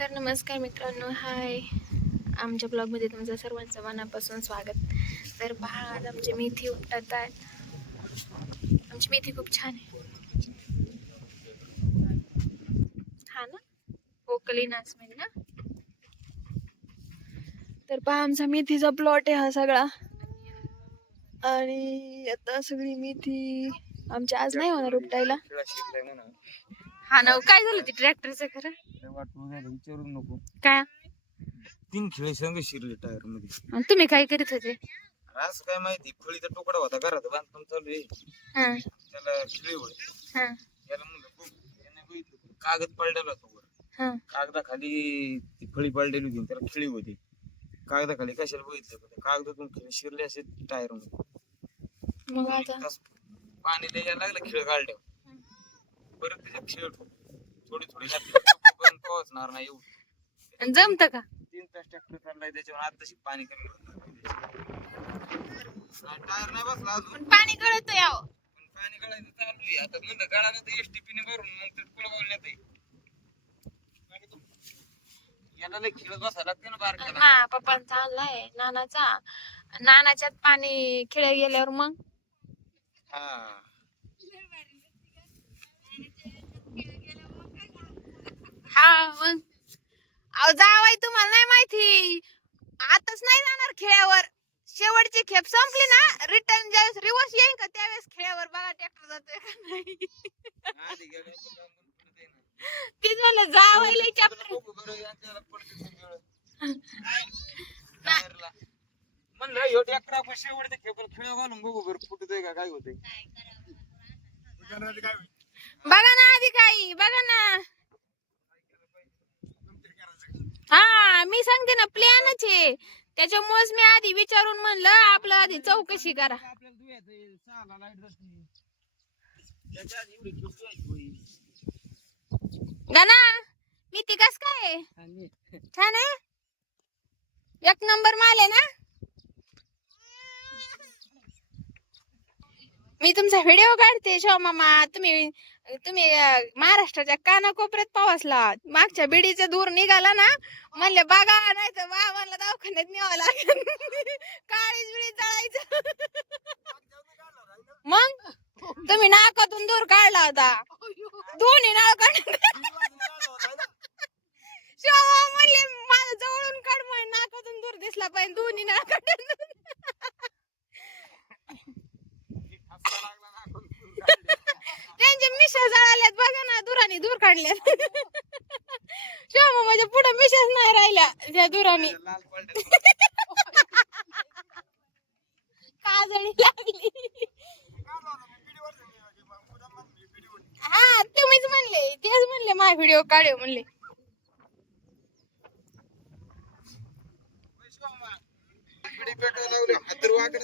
तर नमस्कार मित्रांनो, हाय. आमच्या ब्लॉगमध्ये तुमचं सर्वांचं मनापासून स्वागत. तर पहा, आज आमची मेथी उपटत आहे. आमची मेथी खूप छान आहे. हा ना, पोकली नाचमेल ना. तर पहा, आमचा मेथीचा प्लॉट आहे हा सगळा. आणि आता सगळी मेथी आमची आज नाही होणार उपटायला. हा ना, काय झालं ते ट्रॅक्टरचं खरं विचारू नको. काय 3 खिळे संग शिरले टायर मध्ये. आणि तुम्ही काय करीत होते? असं काय माहिती, फळीचा तुकडा होता घरात, बांधकाम चालू आहे. हा त्याला खिळे होते. हा त्याला म्हणलं बघ, त्याने बघितलं कागद पडलेला होता वर. हा. कागदाखाली ती फळी पडलेली होती, त्याला खिळे होते. कागदाखाली कशाला बघितलं, कागदातून खिळे शिरले असे टायर मध्ये. मग आता पाणी द्यायला लागलं खिळ काढल्या, परत त्याच्यात खिळ थोडी थोडी घातली, पोहोचणार नाही एवढं. जमत का? 3 तास ट्रॅक्टर चाललाय त्याच्यावर, आता पाणी कमी टायर नाही बसला अजून, पाणी गळत यावं. पण पाणी गळायचं चालू आहे. आता म्हणलं गळा नाही तर एसटीपी ने भरून मग ते पुढे बोलण्यात आहे. याला लय खिळत बसायला लागते ना बारक्याला. हा, पप्पांचा आणलाय नानाचा. नानाच्यात पाणी खिळे गेल्यावर मग हा हा मग अहो जावाई, तुम्हाला नाही माहिती, आताच नाही जाणार खिळ्यावर. शेवटची खेप संपली ना, रिटर्न ज्यावेळेस रिवर्स येईन का त्यावेळेस खिळ्यावर बघा ट्रॅक्टर जातोय का नाही. आधी गेलं तर काम पडते ना. तीच म्हणलं जावाईला चॅप्टर. बघू बरं यांच्याला पडते सगळं. टायरला म्हणलं ह्यो ट्रॅक्टर आपण शेवटच्या खेपेला खिळ घालून बघू बरं फुटतोय का काय होतंय. बघा ना आधी काही बघा ना. हा, मी सांगते ना, प्लॅनच आहे. त्याच्यामुळेच मी आधी विचारून म्हणलं आपलं आधी चौकशी करा. आपल्याला धुयाचं 6 ला लाईट जाते. त्याच्या आधी एवढी खेप होईल. गाना मी ती कस काय छान आहे, एक नंबर माल आहे ना. मी तुमचा व्हिडिओ काढते शो मामा. तुम्ही महाराष्ट्राच्या कानाकोपऱ्यात पावसला. मागच्या बिडीचा दूर निघाला ना, म्हणले बघा नाही तर बाबांना दवाखान्यात न्यावं लागेल. काळीच बिडी जळायचं. मग तुम्ही नाकातून दूर काढला होता, दोन्ही नाळ काढ. म्हणले माझं जवळून काढ, म्हणे नाकातून दूर दिसला पाहिजे, दोन्ही नाळ काढ. त्यांचे मिशा जळाल्यात बघा ना, दुराने दूर काढल्यात. शिवा म्हणजे पुढे मिशाच नाही राहिल्या त्या दुराने. काजळी लागली. हा, तुम्हीच म्हणले, तेच म्हणले माझा व्हिडिओ काढ म्हणले.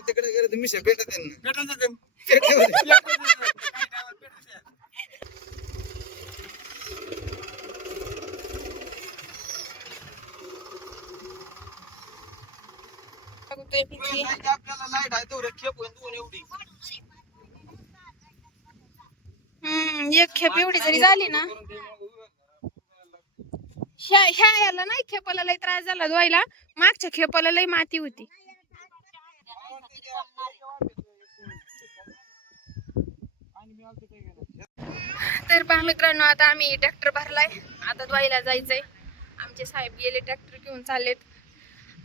तिकडे गेलं तर मिशा भेटत आपल्याला लाईट आहे तेवढं खेप होईल दोन एवढी. एक खेप एवढी जरी झाली ना, ह्या याला नाही खेपाला लय त्रास झाला धुवायला. मागच्या खेपाला लय माती होती. तर पहा मित्रांनो, आता आम्ही ट्रॅक्टर भरलाय, आता धुवायला जायचंय. आमचे साहेब गेले ट्रॅक्टर घेऊन चाललेत.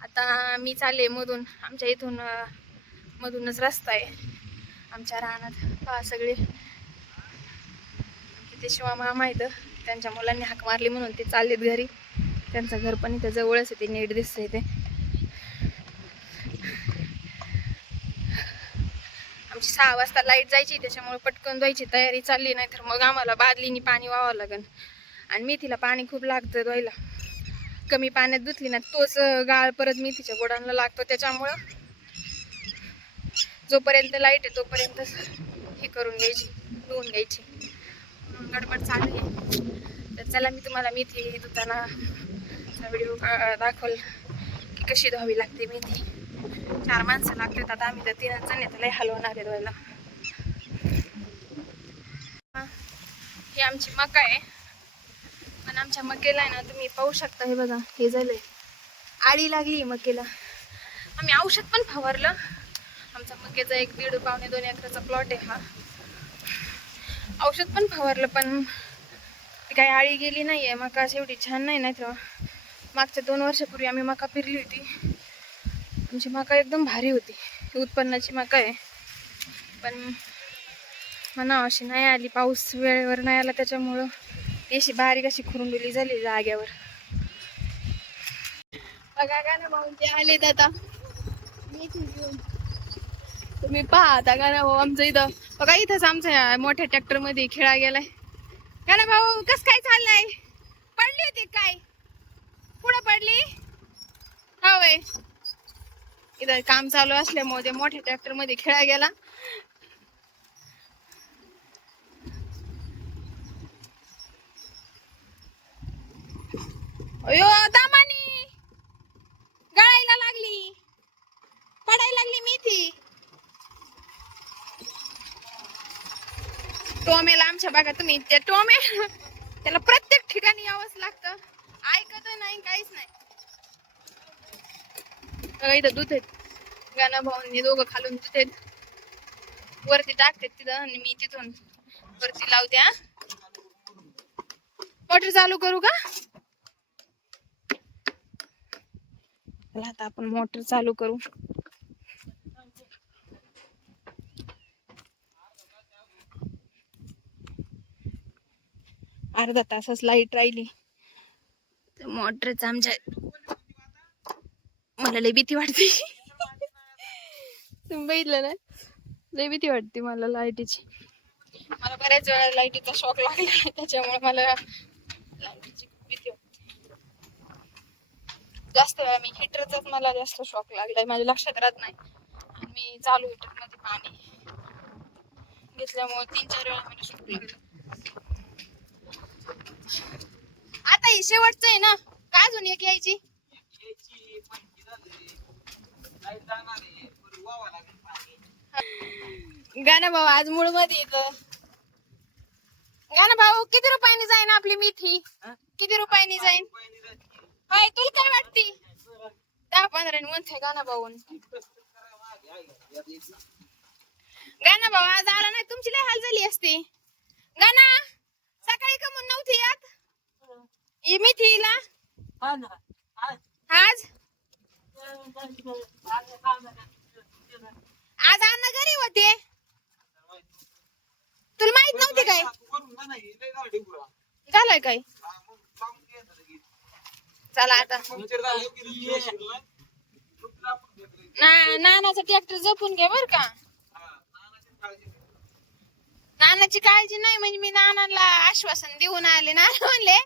आता मी चालले मधून, आमच्या इथून मधूनच रस्ता आहे आमच्या रानात. पहा सगळे किती शिवा मामा इथं, त्यांच्या मुलांनी हाक मारली म्हणून ते चाललेत घरी. त्यांचं घर पण इथं जवळच आहे, ते नीट दिसतंय ते. आमची 6 वाजता लाईट जायची, त्याच्यामुळे पटकन धुवायची तयारी चालली, नाही तर मग आम्हाला बादलीनी पाणी वाहावं लागेल. आणि मेथीला पाणी खूप लागतं धुवायला. कमी पाण्यात धुतली ना, तोच गाळ परत मेथीच्या गोडांना लागतो. त्याच्यामुळं जोपर्यंत लाईट आहे तोपर्यंत हे करून घ्यायची, धुवून घ्यायची. गडबड चालू आहे. तर चला, मी तुम्हाला मेथी धुताना व्हिडिओ दाखवल की कशी धुवावी लागते मेथी. 4 माणसं लागतात, आता आम्ही तर 3 जण आहेत, लय हलवणार आहे धुवायला. ही आमची मका आहे. पण आमच्या मकेला आहे ना तुम्ही पाहू शकता, हे बघा हे झालंय, आळी लागली मकेला. आम्ही औषध पण फवारलं. आमचा मकेचा 1-1.5 पावणे 2 एकराचा प्लॉट आहे हा. औषध पण फवारलं पण ती काही आळी गेली नाहीये. मका अशी एवढी छान नाही ना. तेव्हा मागच्या 2 वर्षापूर्वी आम्ही मका पेरली होती. आमची मका एकदम भारी होती, उत्पन्नाची मका आहे. पण म्हणा अशी नाही आली, पाऊस वेळेवर नाही आला त्याच्यामुळं अशी बारीक अशी खुरुंबली झाली जाग्यावर. बघा का ना भाऊ ते आले आता मेथी घेऊन. तुम्ही पहा आता का ना भाऊ आमचं इथं बघा, इथंच आमच्या मोठ्या ट्रॅक्टर मध्ये खेळा गेलाय. का ना भाऊ कस काय चाललंय? पडली होती काय? पुढे पडली होय. इथं काम चालू असल्यामुळे ते मोठ्या ट्रॅक्टर मध्ये खेळा गेला. अयो दामानी गळायला लागली, पडायला लागली मेथी. टोमेला आमच्या भागात तुम्ही त्या टोमे त्याला प्रत्येक ठिकाणी यावंच लागतं, ऐकत नाही काहीच नाही. इथं दूध आहेत गाणा भाऊन हे दोघं खालून दूध आहेत वरती टाकतात तिथं आणि मी तिथून वरती लावते. हा मोटर चालू करू का? चला आता आपण मोटर चालू करू. अर्धा तासच लाईट राहिली तर मोटरच आमच्या मला लय भीती वाटते. तुम्ही बघितलं ना, लय भीती वाटते मला लाईटीची. मला बऱ्याच वेळा लाईटीचा शॉक लागला त्याच्यामुळे मला लाईटीची भीती वाटते. जास्त वेळा मी हिटरचाच मला जास्त शॉक लागलाय, माझ्या लक्षात राहत नाही. मी चालू हिटर मध्ये पाणी घेतल्यामुळे 3-4 वेळा मला शॉक लागला. आता ही शेवटचं आहे ना का अजून एक यायची? गाणा भाऊ आज मूळ मध्ये येतं. गाणा भाऊ किती रुपयाने जाईन आपली मेथी? किती रुपयाने जाईन? हाय तुला काय वाटती? 10-15 म्हणते गाणा भाऊ. गाणा भाऊ आज आला नाही तुमची लय हाल झाली असती. गाणा सकाळी का म्हणून नव्हती यात ही मेथीला? आज आज अण्णा घरी होते, तुला माहित नव्हते काय? झालंय काय? चला आता नानाचा ट्रॅक्टर जपून घे बर का. नानाची काळजी नाही म्हणजे मी नानाला आश्वासन देऊन आले. नाना म्हणले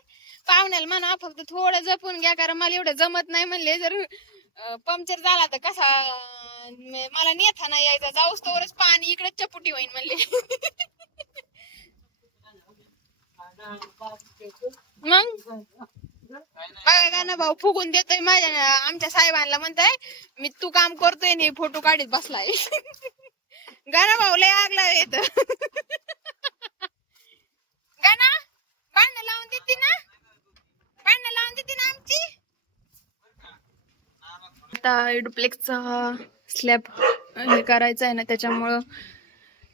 पाहुण्याला म्हणा फक्त थोडं जपून घ्या कारण मला एवढं जमत नाही म्हणले. जर पंक्चर झाला तर कसा मला नेता नाही यायचा, जाऊस तोवरच पाणी इकडे चपुटी होईन म्हणले. मग बघा गाणं भाऊ फुगून देतोय माझ्या आमच्या साहेबांना, म्हणताय मी तू काम करतोय आणि फोटो काढीत बसलाय. गाणं भाऊ लय आगला येत. गाणं भांडण लावून देते ना, भांडण लावून देते ना आमची. आता डुप्लेक्सचा स्लॅब हे करायचं आहे ना त्याच्यामुळं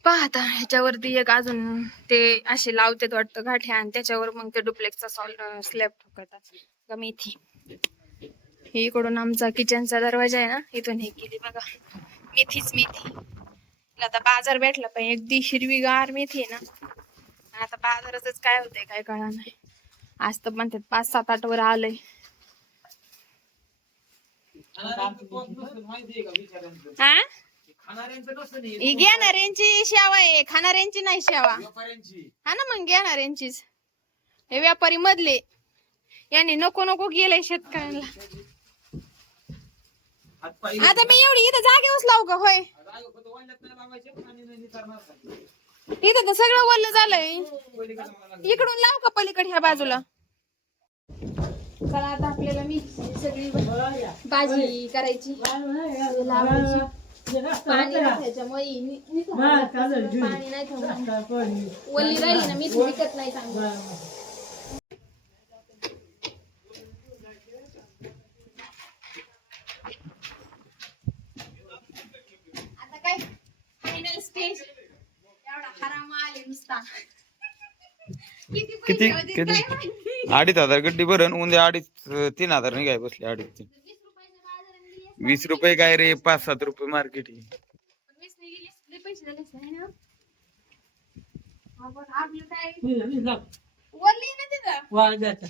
पहा आता ह्याच्यावरती एक अजून ते असे लावतात वाटतं गाठ्या आणि त्याच्यावर मग ते डुप्लेक्सचा स्लॅब ठोकतात. मेथी हे इकडून आमचा किचनचा दरवाजा आहे ना इथून हे केली बघा मेथीच मेथी. आता बाजार भेटला पाहिजे, अगदी हिरवीगार मेथी आहे ना. आता बाजाराच काय होतंय काय कळा नाही. आज तर म्हणतात 5-7-8 वर आलंय. हा घेणाऱ्यांची शेवा आहे, खाणाऱ्यांची नाही शेवा. हा ना मग घेणाऱ्यांचीच. हे व्यापारी मधले याने नको नको गेलंय शेतकऱ्यांना. आता मी एवढी इथं जागेवरच लावू का? होय इथं तर सगळं वल्ल झालंय. इकडून लाव का पलीकडे ह्या बाजूला? चला आता आपल्याला मी सगळी भाजी करायची, लावायची. पाणी त्याच्यामुळे पाणी नाही वल्ली राहिली ना मी विकत नाही चांगलं. किती किती 2,500 गड्डी भरण उद्या 3,500 निघाय बसले 2,500 20 रुपये काय रे 5-7 रुपये मार्केट आहे. पैसे झाले असते ना आपलं काय वीस लाख वरली ना तिथं वाजायचं.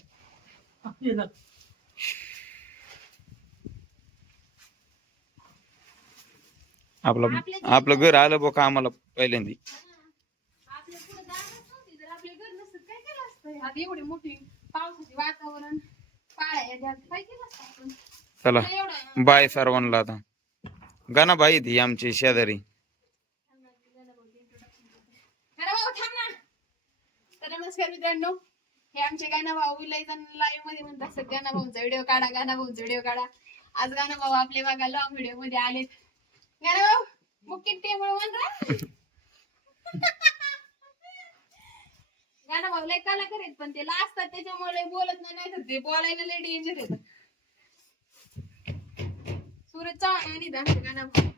वीस लाख. आपलं घर आलं बघ आम्हाला पहिल्यांदा. आपल्या पुढे दारच नव्हती जर आपल्या घर नसतं काय केलं असतं आता एवढी मोठी पावसाची वातावरण पाळ्या याच्यात काय केलं असतं आपण चला एवढं बाय सर्वांना. आता गाणा बाई ती आमची शेजारी. अरे भाऊ थांब ना. तर नमस्कार मित्रांनो, हे आमचे गाणा भाऊ लय जण लाईव्ह मध्ये म्हणतात असतात गाणा भाऊंचा व्हिडिओ काढा, गाणा भाऊंचा व्हिडिओ काढा. आज गाणा भाऊ आपले बघा लॉंग व्हिडिओ मध्ये आलेत. गाणा भाऊ मुक्की टेबल वन रा. गाणा भाऊ लय कलाकार आहेत पण ते लाजतात त्याच्यामुळे बोलत नाही तर ते बोलायला लय डेंजर येतात. सूरज चव्हाण आणि गाणा भाऊ